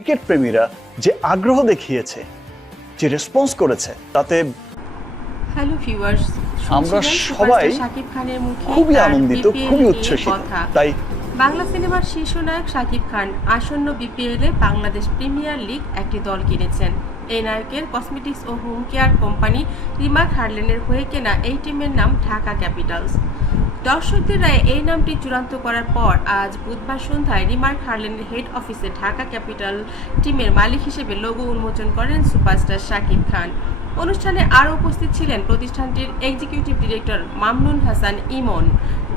Cricket প্রেমীরা যে আগ্রহ দেখিয়েছে যে রেসপন্স করেছে তাতে হ্যালো ভিউয়ার্স আমরা সবাই শাকিব খানের মুখে খুবই আনন্দিত খুবই উচ্ছ্বসিত। তাই বাংলা সিনেমার শীর্ষ নায়ক শাকিব খান আসন্ন বিপিএল এ বাংলাদেশ প্রিমিয়ার লিগ একটি দল কিনেছেন। এই নায়কের কসমেটিক্স ও হোম কেয়ার কোম্পানি রিমার্ক হার্লেনের হয়ে কেনা এই টিমের নাম ঢাকা ক্যাপিটালস। দর্শকদের রায়ে এই নামটি চূড়ান্ত করার পর আজ বুধবার সন্ধ্যায় রিমার্ক হার্লেনের হেড অফিসে ঢাকা ক্যাপিটাল টিমের মালিক হিসেবে লোগো উন্মোচন করেন সুপারস্টার শাকিব খান। অনুষ্ঠানে আরও উপস্থিত ছিলেন প্রতিষ্ঠানটির এক্সিকিউটিভ ডিরেক্টর মামনুন হাসান ইমন,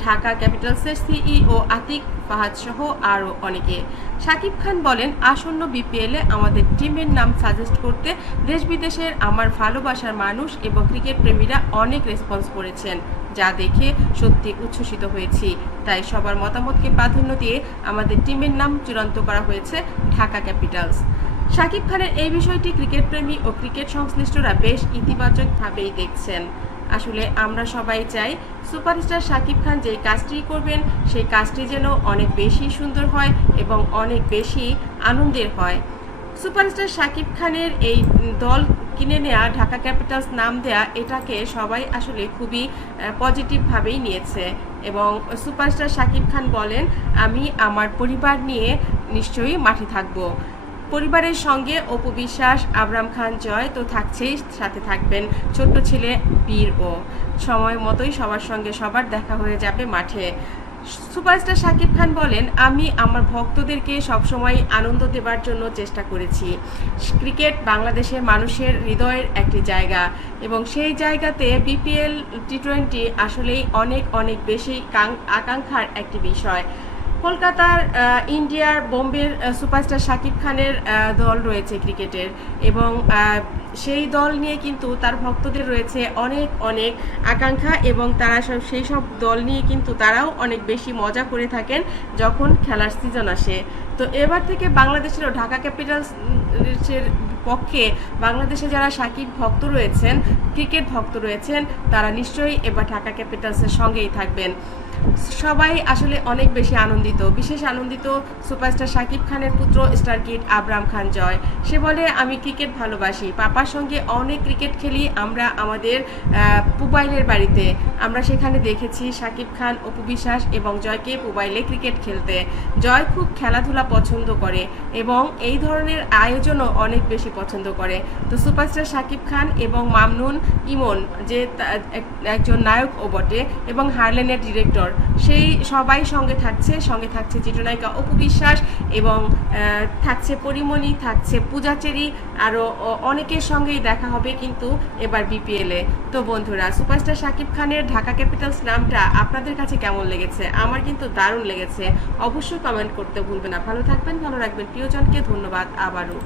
ঢাকা ক্যাপিটালসের সিইও আতিক ফাহাদ সহ আরও অনেকে। শাকিব খান বলেন, আসন্ন বিপিএলে আমাদের টিমের নাম সাজেস্ট করতে দেশ বিদেশের আমার ভালোবাসার মানুষ এবং ক্রিকেট প্রেমীরা অনেক রেসপন্স করেছেন। যা দেখে সত্যি উচ্ছ্বসিত হয়েছি। তাই সবার মতামতকে প্রাধান্য দিয়ে আমাদের টিমের নাম চূড়ান্ত করা হয়েছে ঢাকা ক্যাপিটালস। শাকিব খানের এই বিষয়টি ক্রিকেট প্রেমী ও ক্রিকেট সংশ্লিষ্টরা বেশ ইতিবাচকভাবেই দেখছেন। আসলে আমরা সবাই চাই সুপারস্টার শাকিব খান যে কাজটি করবেন, সেই কাজটি যেন অনেক বেশি সুন্দর হয় এবং অনেক বেশি আনন্দের হয়। সুপারস্টার শাকিব খানের এই দল কিনে নেওয়া ঢাকা ক্যাপিটালস নাম দেয়া, এটাকে সবাই আসলে খুবই পজিটিভভাবেই নিয়েছে। এবং সুপারস্টার শাকিব খান বলেন, আমি আমার পরিবার নিয়ে নিশ্চয়ই মাঠে থাকব। পরিবারের সঙ্গে অপু বিশ্বাস, আবরাম খান জয় তো থাকছেই, সাথে থাকবেন ছোট্ট ছেলে বীর ও। সময় মতোই সবার সঙ্গে সবার দেখা হয়ে যাবে মাঠে। সুপারস্টার শাকিব খান বলেন, আমি আমার ভক্তদেরকে সবসময় আনন্দ দেবার জন্য চেষ্টা করেছি। ক্রিকেট বাংলাদেশের মানুষের হৃদয়ের একটি জায়গা এবং সেই জায়গাতে বিপিএল টি টোয়েন্টি আসলেই অনেক অনেক বেশি আকাঙ্ক্ষার একটি বিষয়। কলকাতার ইন্ডিয়ার বোম্বের সুপারস্টার শাকিব খানের দল রয়েছে ক্রিকেটের এবং সেই দল নিয়ে কিন্তু তার ভক্তদের রয়েছে অনেক অনেক আকাঙ্ক্ষা এবং তারা সব, সেই সব দল নিয়ে কিন্তু তারাও অনেক বেশি মজা করে থাকেন যখন খেলার সিজন আসে। তো এবার থেকে বাংলাদেশেরও ঢাকা ক্যাপিটালস এর পক্ষে বাংলাদেশে যারা সাকিব ভক্ত রয়েছেন, ক্রিকেট ভক্ত রয়েছেন, তারা নিশ্চয়ই এবার ঢাকা ক্যাপিটালসের সঙ্গেই থাকবেন। সবাই আসলে অনেক বেশি আনন্দিত। বিশেষ আনন্দিত সুপারস্টার শাকিব খানের পুত্র স্টার কিড আবরাম খান জয়। সে বলে, আমি ক্রিকেট ভালোবাসি। পাপার সঙ্গে অনেক ক্রিকেট খেলি আমরা আমাদের পুবাইলের বাড়িতে। আমরা সেখানে দেখেছি শাকিব খান, অপু বিশ্বাস এবং জয়কে পুবাইলে ক্রিকেট খেলতে। জয় খুব খেলাধুলা পছন্দ করে এবং এই ধরনের আয়োজনও অনেক বেশি পছন্দ করে। তো সুপারস্টার শাকিব খান এবং মামনুন ইমন, যে একজন নায়কও বটে, এবং হারলেনের ডিরেক্টর, সেই সবাই সঙ্গে থাকছে সঙ্গে থাকছে চিত্রনায়িকা অপু বিশ্বাস এবং থাকছে পরিমণি, থাকছে পূজাচেরি আরও অনেকের সঙ্গেই দেখা হবে কিন্তু এবার বিপিএলে তো বন্ধুরা, সুপারস্টার শাকিব খানের ঢাকা ক্যাপিটালস নামটা আপনাদের কাছে কেমন লেগেছে? আমার কিন্তু দারুণ লেগেছে। অবশ্যই কমেন্ট করতে ভুলবেন না। ভালো থাকবেন, ভালো রাখবেন। প্রিয়জনকে ধন্যবাদ আবারও।